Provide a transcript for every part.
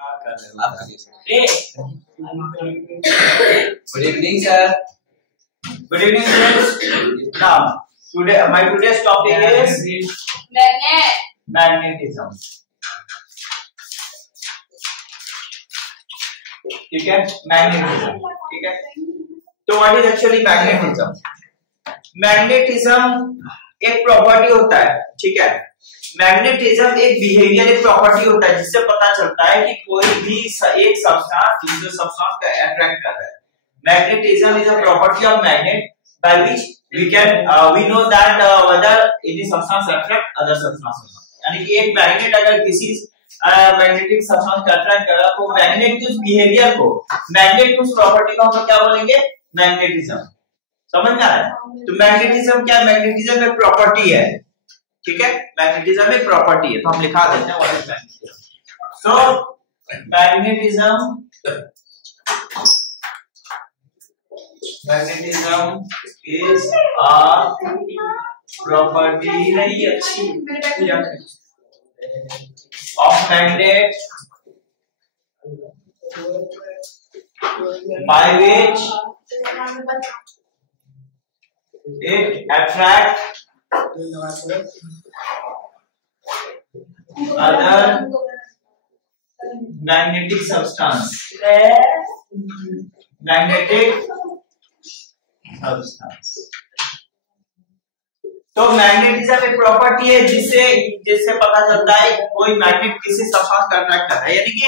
Good evening, sir. Good evening, students. Now, today's topic is magnetism. ठीक है, magnetism. ठीक है, तो what is actually magnetism? Magnetism एक प्रॉपर्टी होता है. ठीक है, मैग्नेटिज्म एक बिहेवियर, एक प्रॉपर्टी होता है जिससे पता चलता है कि कोई भी एक सब्सटेंस दूसरे सब्सटेंस को अट्रैक्ट कर रहा है. Magnetism is a property of magnet by which we know that whether any substance attract other substance. यानी कि एक मैग्नेट अगर किसी मैग्नेटिक सब्सटेंस को अट्रैक्ट कर रहा है तो मैग्नेट की उस बिहेवियर को, मैग्नेट की उस प्रॉपर्टी को हम क्या बोलेंगे? मैग्नेटिज्म. समझ में आ रहा है? तो मैग्नेटिज्म क्या है? मैग्नेटिज्म एक प्रॉपर्टी है. ठीक है, मैग्नेटिज्म एक प्रॉपर्टी है, तो हम लिखा देते हैं what is magnetism. So magnetism is a property नहीं अच्छी of magnet by which it attracts other magnetic substance. तो मैग्नेटिज्म एक प्रॉपर्टी है जिससे पता चलता है कोई मैग्नेट किसी सब्सटेंस को अट्रैक्ट कर रहा है. यानी कि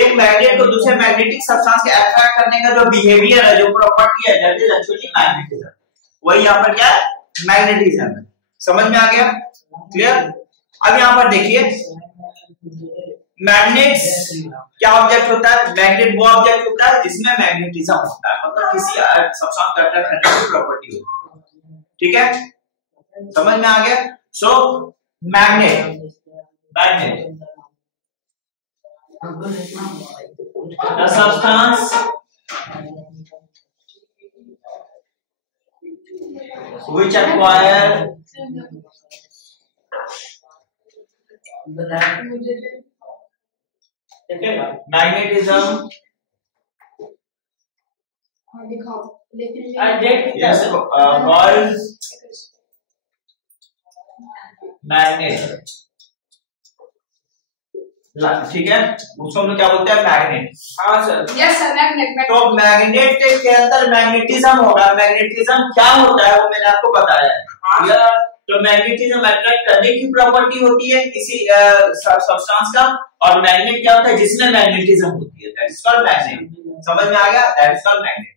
एक मैग्नेट को दूसरे मैग्नेटिक सब्सटेंस के अट्रैक्ट करने का जो बिहेवियर है, जो प्रॉपर्टी है, दैट इज एक्चुअली मैग्नेटिज्म. वही यहाँ पर क्या है? मैग्नेटिज्म है. समझ में आ गया? क्लियर? अब यहाँ पर देखिए, मैग्नेट्स क्या ऑब्जेक्ट होता है? मैग्नेट वो ऑब्जेक्ट होता है जिसमें मैग्नेटिज्म होता है, मतलब किसी सब्सटेंस को अट्रैक्ट करने की प्रॉपर्टी होती है. ठीक है, समझ में आ गया? So magnet the substance which acquire magnetism yes called magnet. ठीक है, उसको हम लोग क्या बोलते हैं? मैग्नेट. हाँ सर. Yes sir, magnet. तो मैग्नेट के अंदर मैग्नेटिज्म होगा. मैग्नेटिज्म क्या होता है वो मैंने आपको बताया है. हाँ, तो मैग्नेटिज्म अट्रैक्ट करने की प्रॉपर्टी होती है किसी सब्सटेंस का, और मैग्नेट क्या होता है? जिसमें मैग्नेटिज्म होती है, दैट इज कॉल्ड मैग्नेट. समझ में आ गया? That is called magnet.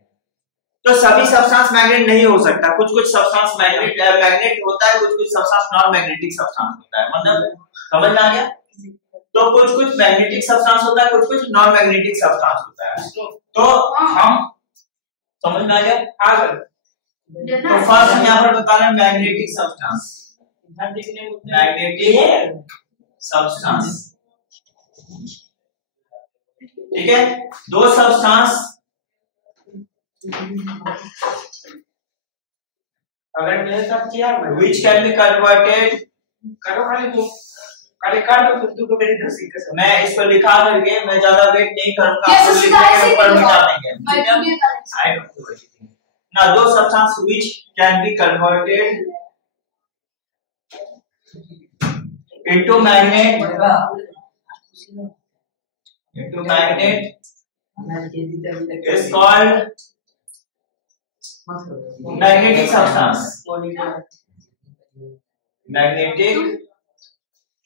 तो सभी सब्सटेंस मैग्नेट नहीं हो सकता. कुछ सब्सटेंस मैग्नेट होता है, कुछ सब्सटेंस नॉन मैग्नेटिक सब्सटेंस होता है. मतलब समझ में आ गया? तो कुछ मैग्नेटिक सब्सटेंस होता है, कुछ नॉन मैग्नेटिक सब्सटेंस होता है. तो हम समझ में आ गया? तो फर्स्ट हम यहाँ पर बता रहे हैं मैग्नेटिक सब्सटेंस. Magnetic substance. ठीक है, दो सब्सटेंस अगर मेरे साथ किया which can be converted करो खाली तू खाली कर दो तू को मेरी दर्शी कसम. मैं इसको लिखा करके मैं ज्यादा वेट नहीं करूंगा, आपको लिखने के ऊपर मिटा देंगे. I don't know. नाउ दो substance which can be converted into magnet is called magnetic substance. Magnetic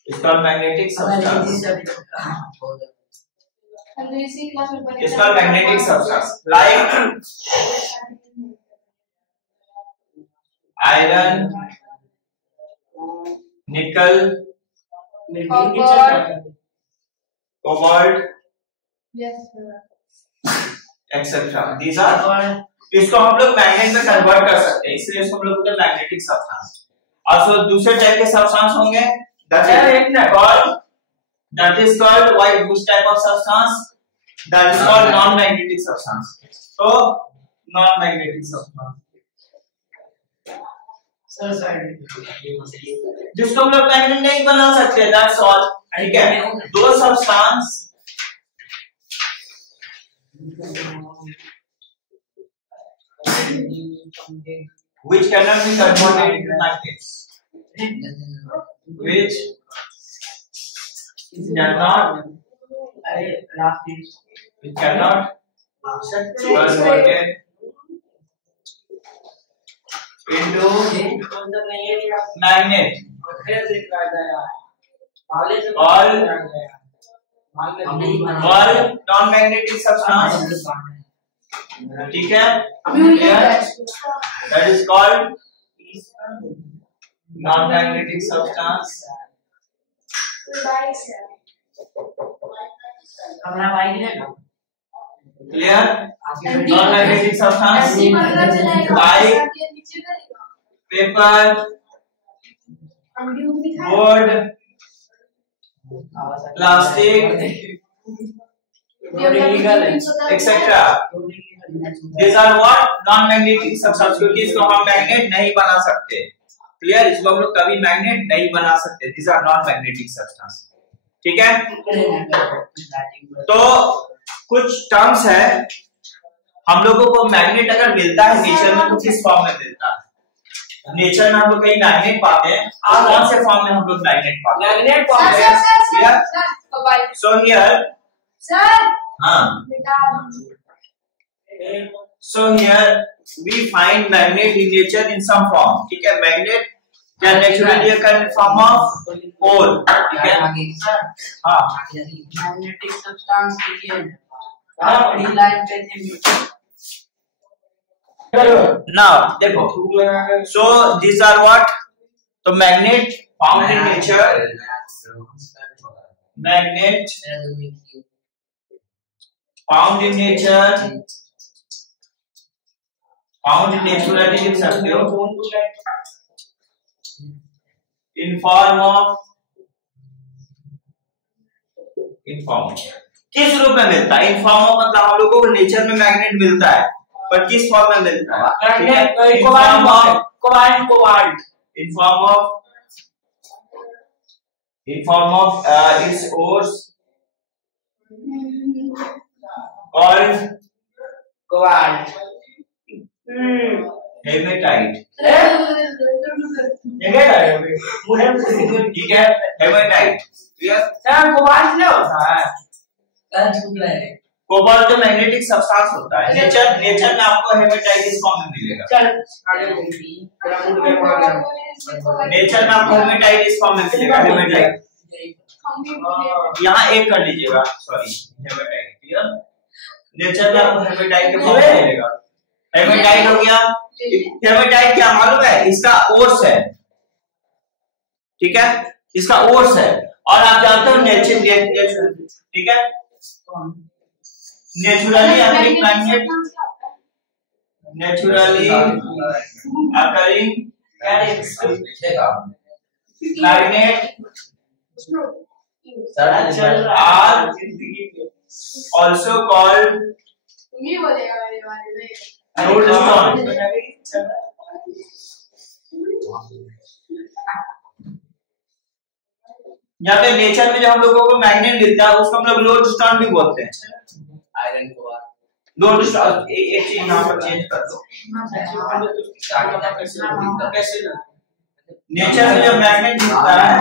is called magnetic substance. It's called magnetic substance. Like iron, nickel, cobalt, etc. These are इसको हम लोग magnet में convert कर सकते हैं, इसलिए इसको हम लोग बोलते हैं मैग्नेटिक सब्सटेंस. और जो दूसरे टाइप के सब्सटेंस होंगे that is called which type of substance? That is called non-magnetic substance. So non-magnetic substance जिसको हम लोग मैग्नेट नहीं बना सकते, that's all. ठीक है, दो substance which cannot be converted into magnets, which cannot be converted into magnet. All non-magnetic substance, ठीक है, that is called non-magnetic substance. Clear? Non-magnetic substance like paper, wood, plastic, etc. These are what non-magnetic substance, क्योंकि इसको हम magnet नहीं बना सकते. Clear? इसको हम लोग कभी मैग्नेट नहीं बना सकते. These are non-magnetic substance. ठीक है? तो कुछ टर्म्स है, हम लोगों को मैग्नेट अगर मिलता है नेचर में तो किस फॉर्म में मिलता है? नेचर में हम लोग कहीं मैग्नेट पाते हैं. कौन से फॉर्म में हम लोग मैग्नेट पाते हैं? मैग्नेट फॉर्म में. So here so here we find magnet in nature in some form. ठीक है? Magnet can naturally occur in form of ore. ठीक है? हाँ. मैग्नेटिक सब्सटेंस के लिए now देखो, so these are what, तो magnet found in nature, magnet found in nature, found naturally लिख सकते हो, in form of, in form किस रूप में मिलता है? इन फॉर्म ऑफ मतलब हम लोगों को नेचर में मैग्नेट मिलता है, पर किस फॉर्म में मिलता है? In form of cobalt, in form of its ores called cobalt, hematite. ठीक है? हेमेटाइट. कोबाल्ट क्या होता है? कोबाल्ट तो मैग्नेटिक सब्सटेंस होता है. नेचर में आपको हेमेटाइट इस फॉर्म में मिलेगा. नेचर में आपको हेमेटाइट इस फॉर्म में मिलेगा. हेमेटाइट यहाँ एक कर लीजिएगा, सॉरी, हेमेटाइट. क्लियर? नेचर में आपको हेमेटाइट के फॉर्म में मिलेगा. हेमेटाइट हो गया. हेमेटाइट क्या मालूम है? इसका ओर्स है. ठीक है? इसका ओर्स है. और आप जानते हो नेचर, ठीक है, naturally occurring magnet, naturally occurring magnet are also called lodestone. यहाँ पे नेचर में जो हम लोगों को मैग्नेट मिलता है उसको हम लोग लोडस्टोन भी बोलते हैं. आयरन को लोडस्टोन. एक चीज यहाँ पर चेंज कर दो. नेचर में जो मैग्नेट मिलता है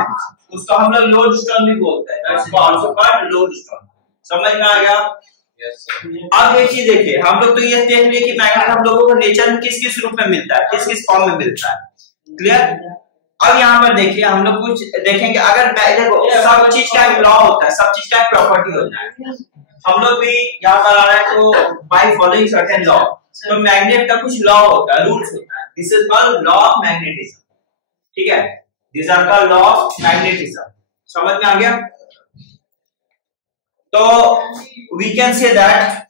उसको हम लोग लोडस्टोन भी बोलते हैं. That's also called lodestone. समझ में आ गया? Yes sir. अब एक चीज देखिए, हम लोग तो ये देख लिए कि मैग्नेट हम लोगों को नेचर में किस किस रूप में मिलता है, किस किस फॉर्म में मिलता है. क्लियर? अब यहाँ पर देखिए, हम लोग कुछ देखेंगे. अगर देखो, सब चीज का एक लॉ होता है, सब चीज का एक प्रॉपर्टी होता है. हम लोग भी यहाँ पर आ रहे हैं तो बाय फॉलोइंग सर्टेन लॉ. तो मैग्नेट का कुछ लॉ होता है, रूल्स होता है. This is called law of magnetism. ठीक है? This are called law of magnetism. समझ में आ गया? तो वी कैन से दैट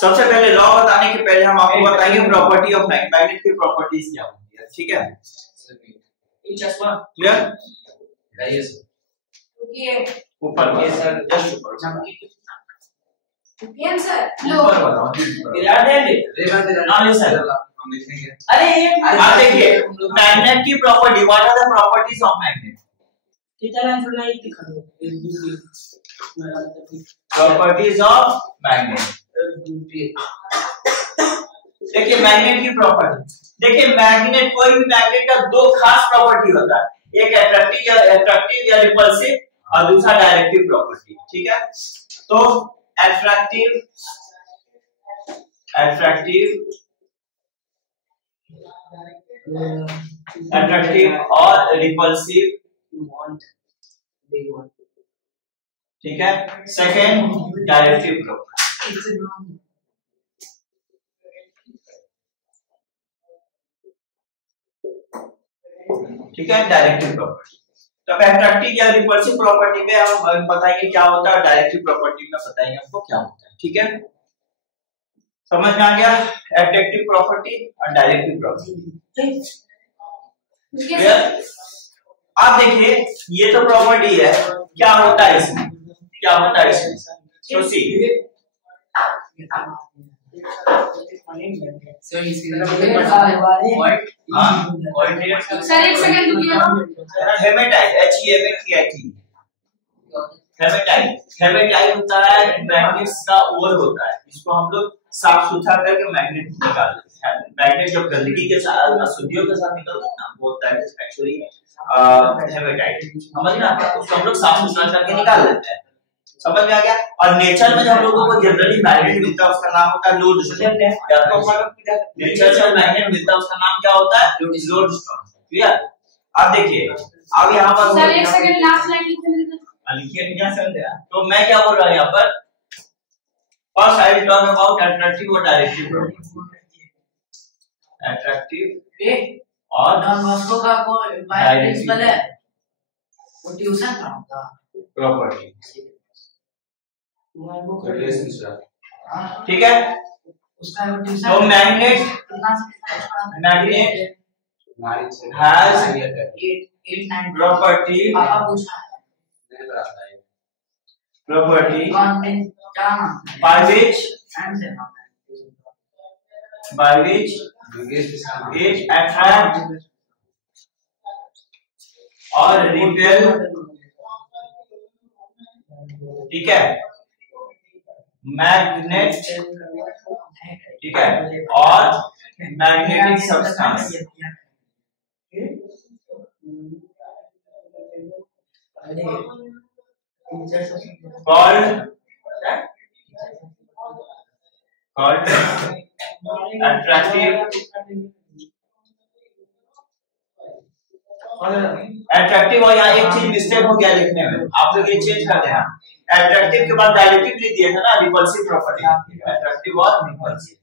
सबसे पहले लॉ बताने के पहले हम आपको बताएंगे प्रॉपर्टी ऑफ मैग्नेट. मैग्नेट की प्रॉपर्टीज क्या होती है. ठीक है? क्लियर? ऊपर सर, जस्ट ऊपर. ऊपर बताओ. अरे आप देखिए मैग्नेट की property. What are the properties of magnet? Properties of magnet. देखिए मैग्नेट की प्रॉपर्टी, देखिए मैग्नेट, कोई भी मैग्नेट का दो खास प्रॉपर्टी होता है, एक अट्रैक्टिव या रिपल्सिव और दूसरा डायरेक्टिव प्रॉपर्टी। ठीक है, तो अट्रैक्टिव और रिपल्सिव, ठीक है। सेकेंड डायरेक्टिव प्रॉपर्टी, ठीक है, डायरेक्टिव प्रॉपर्टी। तो अट्रैक्टिव या रिपल्सिव प्रॉपर्टी में हम बताएंगे क्या होता है, डायरेक्टिव प्रॉपर्टी में बताएंगे आपको क्या होता है। ठीक है, समझ में आ गया अट्रैक्टिव प्रॉपर्टी और डायरेक्टिव प्रॉपर्टी। आप देखिए ये तो प्रॉपर्टी है, क्या होता है इसमें, क्या होता है इसमें, तो सी सर एक सेकंड रुकिए। हेमेटाइट, हेमेटाइट होता है मैग्नेट्स का ओर होता है, इसको हम लोग साफ सुथरा करके मैग्नेट निकाल देते हैं। मैग्नेट जब गंदगी के साथ, अशुद्धियों के साथ निकलता है ना, वो होता है एक्चुअली हेमेटाइट, समझ में आता है, उसको हम लोग साफ सुथरा करके निकाल देते हैं। समझ में आ गया। और नेचर में जो हम लोगों को जनरली मैग्नेट मिलता है उसका नाम होता है लोडस्टोन। नेचर से मैग्नेट मिलता है उसका नाम क्या होता है, लोडस्टोन। क्लियर। अब देखिए अब यहाँ पर सर एक सेकंड लास्ट लाइन लिखिए, क्या समझ गया। तो मैं क्या बोल रहा हूँ यहाँ पर, first I will talk about attractive और डायरेक्टिव प्रॉपर्टी। अट्रैक्टिव और प्रिंसिपल है वो ट्यूशन पढ़ाता प्रॉपर्टी, ठीक है। उसका तो magnet has property by which it attract और repel, ठीक है, मैग्नेट, ठीक है, और मैग्नेटिक सब्सटेंस called attractive और यहाँ एक चीज मिस्टेक हो गया लिखने में, आप लोग ये चेंज कर देना। अट्रैक्टिव के बाद डायरेक्टिव लिख दिया था ना, रिपल्सिव प्रॉपर्टी, अट्रैक्टिव और रिपल्सिव,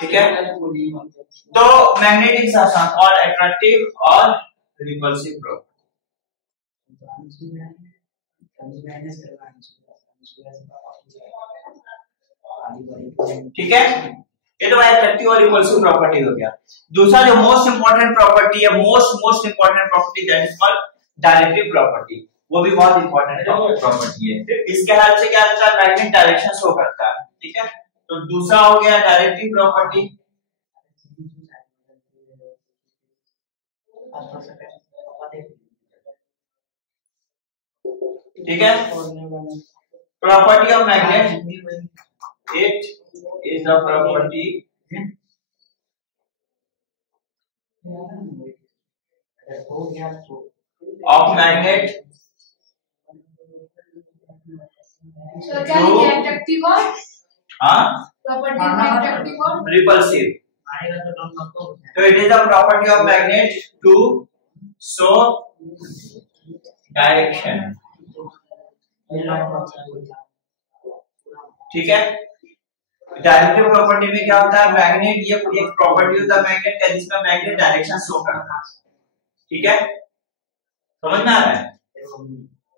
ठीक है। तो मैग्नेटिक सब्सटेंस और अट्रैक्टिव और रिपल्सिव प्रॉपर्टी, ठीक है। ये तो अट्रैक्टिव और रिपल्सिव प्रॉपर्टी हो गया। दूसरा जो मोस्ट इंपॉर्टेंट प्रॉपर्टी है, most important property, that is called directive property. वो भी बहुत इंपॉर्टेंट प्रॉपर्टी है। इसके हेल्प से क्या होता है, मैग्नेट डायरेक्शन शो करता है, ठीक है। तो दूसरा हो गया डायरेक्टिव प्रॉपर्टी, ठीक है। Property of magnet, it is the property of magnet repulsive. So it is the property of magnet to show direction, ठीक है। डायरेक्टिव प्रॉपर्टी में क्या होता है, मैग्नेट, ये एक प्रॉपर्टी होता है मैग्नेट का जिसमें मैग्नेट डायरेक्शन शो करता है, ठीक है। समझ में आ रहा है।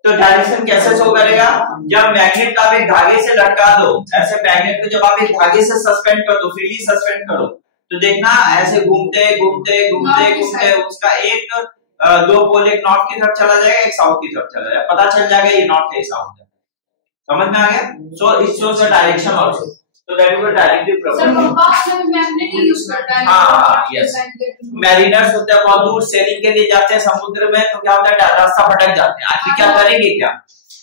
तो डायरेक्शन कैसे शो करेगा, जब मैग्नेट को आप एक धागे से लटका दो, ऐसे मैग्नेट को जब आप एक धागे से सस्पेंड कर दो, फ्रीली सस्पेंड करो, तो देखना ऐसे घूमते घूमते घूमते घूमते उसका एक दो पोल, एक नॉर्थ की तरफ चला जाएगा, एक साउथ की तरफ चला जाएगा, पता चल जाएगा ये नॉर्थ है, साउथ है। समझ में आ गया। So it shows the direction also. तो that is directive property. Sir compass में मैग्नेट ही यूज करता है। हाँ यस, मैरिनर्स होते हैं बहुत दूर सेलिंग के लिए जाते हैं समुद्र में, तो क्या होता है रास्ता भटक जाते हैं, आखिर क्या करेंगे क्या,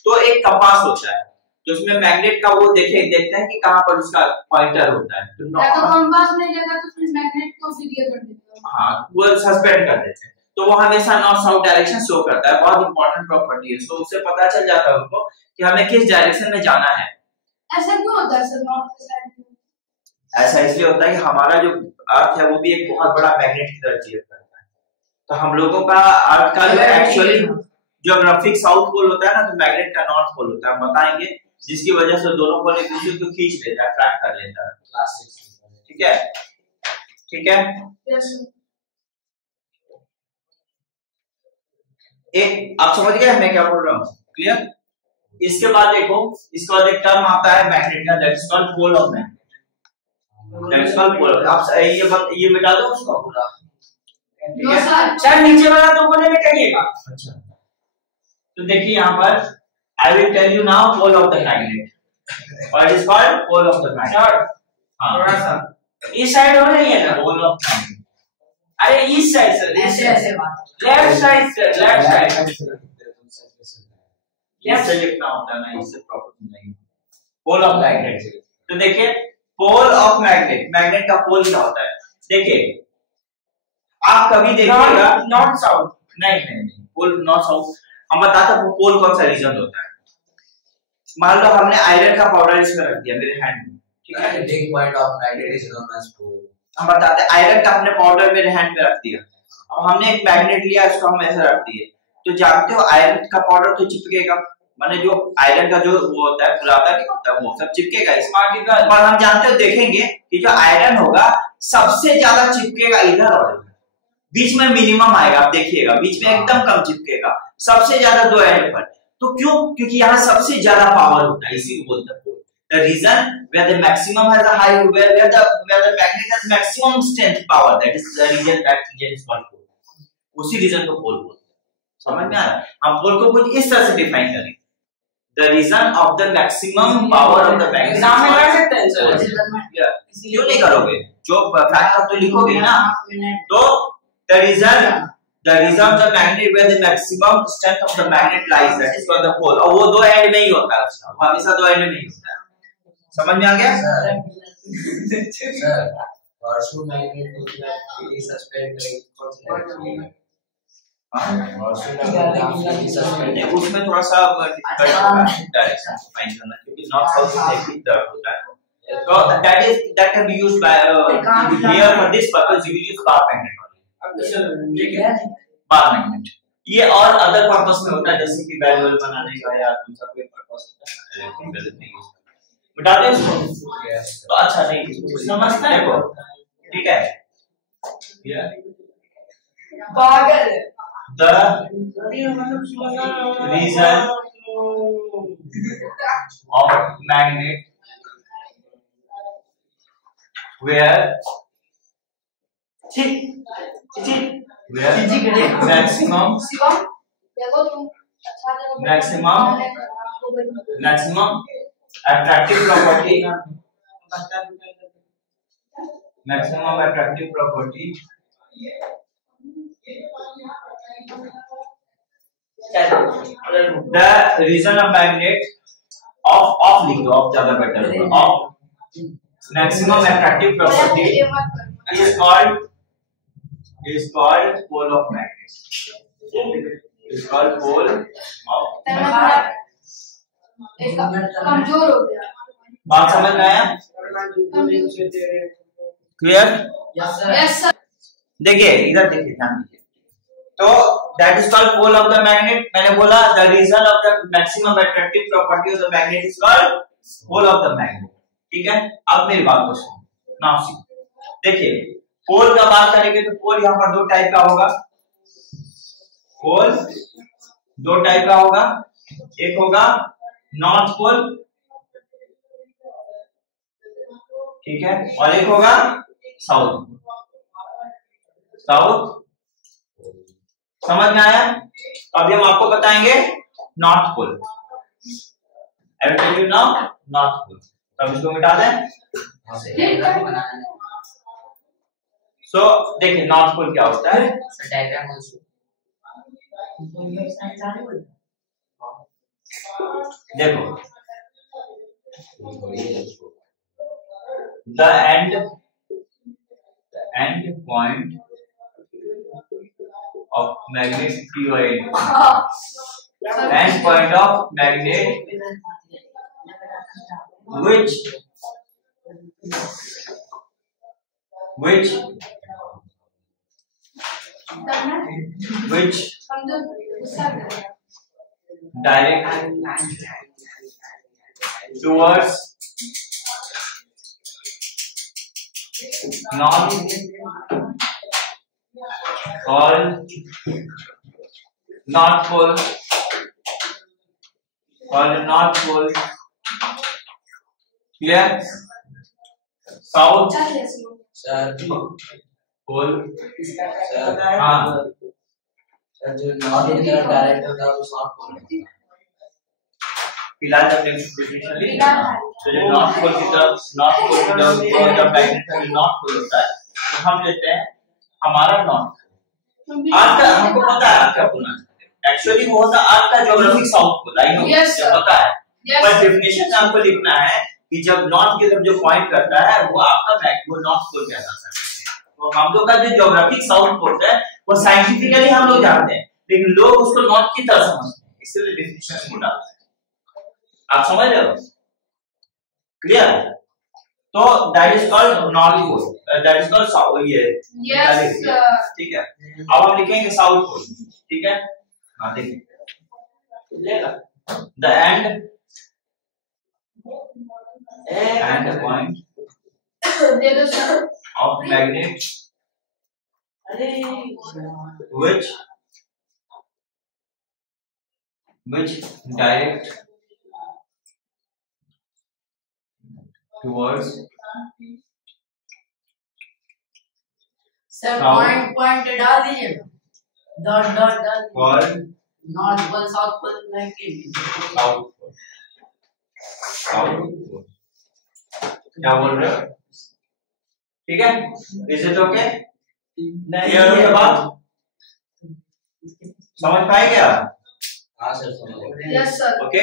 तो एक कंपास होता है तो उसमें मैग्नेट का वो देखते हैं कि कहां पर उसका पॉइंटर होता है, तो कंपास नहीं लगा तो फिर मैग्नेट को फिर ये कर देते हैं। हाँ वो सस्पेंड कर देते हैं, तो वो हमेशा नॉर्थ साउथ डायरेक्शन शो करता है, बहुत इंपॉर्टेंट प्रॉपर्टी है, तो उससे पता चल जाता है उनको कि हमें किस डायरेक्शन में जाना है। ऐसा क्यों होता है सर नॉर्थ के साइड में? ऐसा इसलिए होता है कि हमारा जो अर्थ है वो भी एक बहुत बड़ा मैग्नेट की तरह चीज करता है, तो हम लोगों का अर्थ का एक्चुअली ज्योग्राफिक साउथ पोल होता है ना, तो मैग्नेट का नॉर्थ पोल होता है, हम बताएंगे, जिसकी वजह से दोनों पोल एक दूसरे को खींच लेता है, अट्रैक्ट कर लेता है। ठीक है, ठीक है। यस एक आप समझ गए मैं क्या बोल रहा हूँ, क्लियर। इसके बाद देखो, इसके बाद एक टर्म आता है मैग्नेट का, that is called pole of magnet, that is called pole. आप ये मिटा दो उसको पूरा, ठीक है सर नीचे वाला तो कोने में करिएगा। अच्छा, तो देखिए यहाँ पर I will tell you now pole of the magnet. What is called pole of the magnet? हाँ, थोड़ा सा इस साइड हो रही है ना pole of magnet. अरे इस साइड सर, ऐसे ऐसे बात, left side sir, left side इससे लिखना होता है ना, इससे प्रॉपर्टी नहीं। पोल ऑफ मैग्नेट, तो देखिए पोल ऑफ मैग्नेट, मैग्नेट का पोल क्या होता है, देखिए आप कभी देखिएगा नॉर्थ साउथ, नहीं पोल नॉर्थ साउथ, हम बताते हैं पोल कौन सा रीजन होता है। मान लो हमने आयरन का पाउडर इसमें रख दिया मेरे हैंड में, ठीक है, melting point of magnet is known as pole. हम बताते हैं आयरन का हमने पाउडर मेरे हैंड में रख दिया, अब हमने एक मैग्नेट लिया, इसको हम ऐसे रख दिए, तो जानते हो आयरन का पाउडर तो चिपकेगा, माने जो आयरन का जो वो होता है बुरादा नहीं होता वो सब चिपकेगा इस पार्टिकल पर, हम जानते हो देखेंगे कि जो आयरन होगा सबसे ज्यादा चिपकेगा इधर और इधर, बीच में मिनिमम आएगा, आप देखिएगा बीच में एकदम कम चिपकेगा, सबसे ज्यादा दो एंड पर, तो क्यों, क्योंकि यहाँ सबसे ज्यादा पावर होता है, इसी को बोलते हैं पोल। The reason where the maximum has a high, where the magnet has maximum strength power, that is the region, that region is called pole. उसी रीजन को पोल बोलते हैं, समझ में आ रहा है। हम पोल को कुछ इस तरह से डिफाइन करेंगे, the region of the maximum power of the magnet। Exam में कर सकते हैं सर, क्यों नहीं करोगे, जो फैक्ट आप तो लिखोगे ना, तो the reason of the magnet where the maximum strength of the magnet lies, that is called the pole। और वो दो एंड में ही होता है उसका, हमेशा दो एंड में ही होता है, समझ में आ गया Sir, horseshoe magnet को freely suspend करेंगे, horseshoe magnet आप freely suspend नहीं, उसमें थोड़ा सा डिफिकल्ट होगा डायरेक्शन को फाइंड करना, क्योंकि नॉर्थ साउथ में एक ही तरफ होता है, तो that can be used by here for this purpose you will use bar magnet, ठीक है, बार मैग्नेट। ये और अदर पर्पस में होता है, जैसे कि बैलवल बनाने का या दूसरा कोई पर्पस होता है, इलेक्ट्रिकल नहीं यूज करते, बता दें इसको तो अच्छा नहीं समझता है वो, ठीक है। पागल the region of magnet where maximum attractive property, maximum attractive property the region of magnet of लिख दो, of ज्यादा better, of maximum attractive property is called pole of magnet, is called pole of magnet। कमजोर हो गया, बात समझ में आया, क्लियर। Yes sir. देखिए इधर देखिए, ध्यान दीजिए, तो that is called pole of the magnet, मैंने बोला the region of the maximum attractive property of the magnet is called pole of the magnet, ठीक है। अब मेरी बात को सुनो, नाउ सी, देखिए पोल का बात करेंगे तो पोल यहाँ पर दो टाइप का होगा, पोल दो टाइप का होगा, एक होगा नॉर्थ पोल, ठीक है, और एक होगा साउथ, समझ में आया। अभी हम आपको बताएंगे north pole, I will tell you now north pole. तो अब इसको मिटा दें। सो देखिए नॉर्थ पोल क्या होता है, डायग्राम आल्सो देखो the end point of magnet POID, end point of magnet which direct towards north or north pole clear, south pole हाँ सर जो नॉर्थ की तरफ डायरेक्ट होता है वो साउथ पोल फिलहाल जब डेफिनेशन ली तो जो नॉर्थ पोल की तरफ जब मैग्नेट का जो नॉर्थ पोल होता है तो हम लेते हैं हमारा नॉर्थ। अर्थ का हमको पता है अर्थ का पोल एक्चुअली वो होता है अर्थ का geographic south pole, I know ये पता है, पर डेफिनेशन में आपको लिखना है कि जब नॉर्थ की तरफ जो पॉइंट करता है वो आपका वो नॉर्थ पोल कहलाता है। तो हम लोग का जो ज्योग्राफिक साउथ पोल है वो साइंटिफिकली हम लोग जानते हैं, लेकिन लोग उसको नॉर्थ की तरफ समझते हैं, इसलिए डेफिनेशन में डालते हैं। आप समझ रहे हो? क्लियर? तो that is called north pole, that is called south, ये ठीक है। अब हम लिखेंगे साउथ पोल, ठीक है। हाँ देखिए the end point of magnet which direct towards sir point डाल दीजिए, डॉट डाल और नॉर्थ पोल साउथ पोल क्या बोल रहे हो? ठीक है, इज इट ओके? क्लियर हो गया बात? समझ पाए क्या? हाँ सर समझ गए। Yes sir. Okay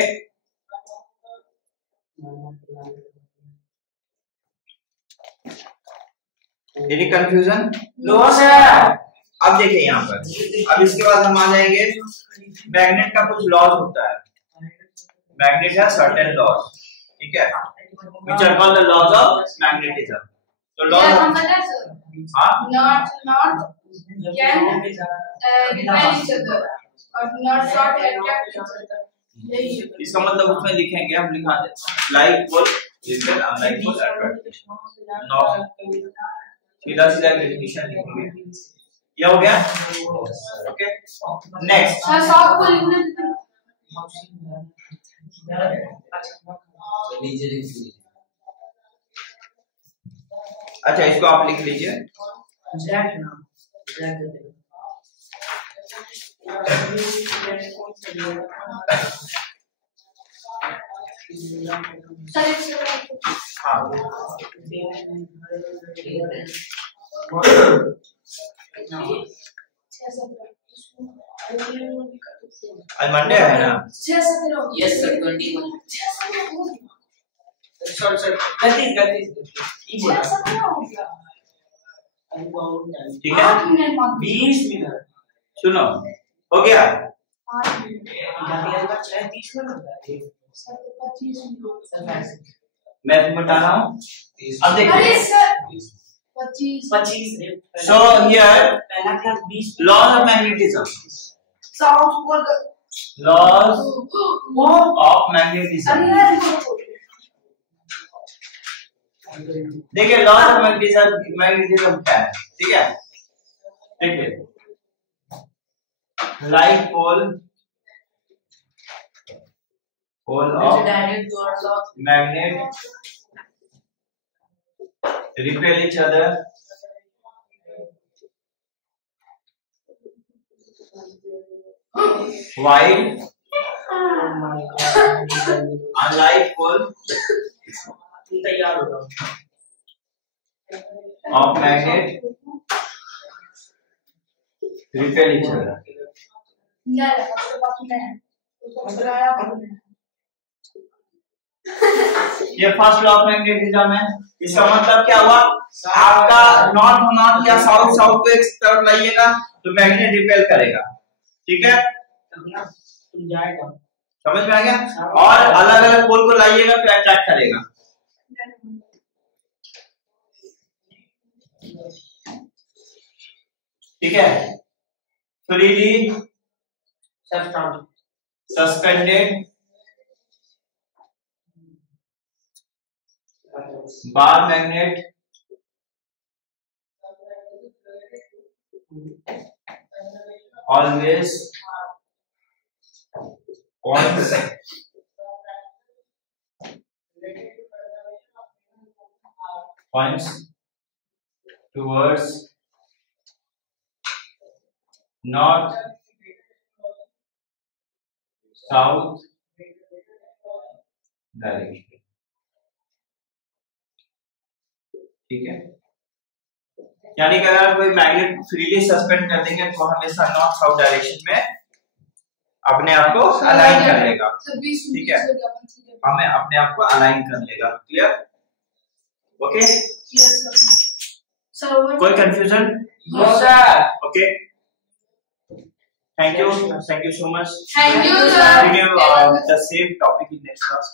any confusion? No sir. अब देखिए यहाँ पर, अब इसके बाद हम आ जाएंगे मैग्नेट का कुछ लॉज होता है। मैग्नेट है सर्टेन लॉज, ठीक है, which are called the laws of magnetism. तो लॉज हम पता है sir, not can repel each other और not short attract each other. इसका मतलब उसमें लिखेंगे, हम लिखा दें like pole repel unlike pole attract, not सीधा सीधा डेफिनेशन लिखेंगे। ये हो गया? Okay next sir south pole लिखना है। नीचे लिख लीजिए। अच्छा इसको आप लिख लीजिए। हाँ आज मंडे है ना? यस सर 21 सर ठीक है 20 मिनट सुनो हो गया? 30 मिनट मैं तुम्हें बता रहा हूँ, अब देखिए 25 so here पहला class 20 laws of magnetism, south pole laws of magnetism। देखिए लॉज ऑफ मैग्नेटिज्म क्या है, ठीक है? देखिए like pole of magnet repel each other while unlike pole तैयार होगा of magnet repel each other. ये फर्स्ट लॉ ऑफ मैग्नेटिज्म है। इसका मतलब क्या हुआ, आपका नॉर्थ नॉर्थ या साउथ साउथ को एक तरफ लाइएगा तो मैग्नेट रिपेल करेगा, ठीक है, तुम जाएगा, समझ में आ गया। और अलग अलग पोल को लाइएगा तो अट्रैक्ट करेगा। ठीक है, freely suspended bar magnet always points towards north, south direction, ठीक है। यानी कि अगर कोई मैग्नेट फ्रीली सस्पेंड कर देंगे तो हमेशा नॉर्थ साउथ डायरेक्शन में अपने आप को अलाइन कर लेगा, ठीक है, हमें अपने आप को अलाइन कर लेगा। क्लियर, ओके, कोई confusion? No sir. Okay, thank you so much. Thank you, sir. The same topic in next class.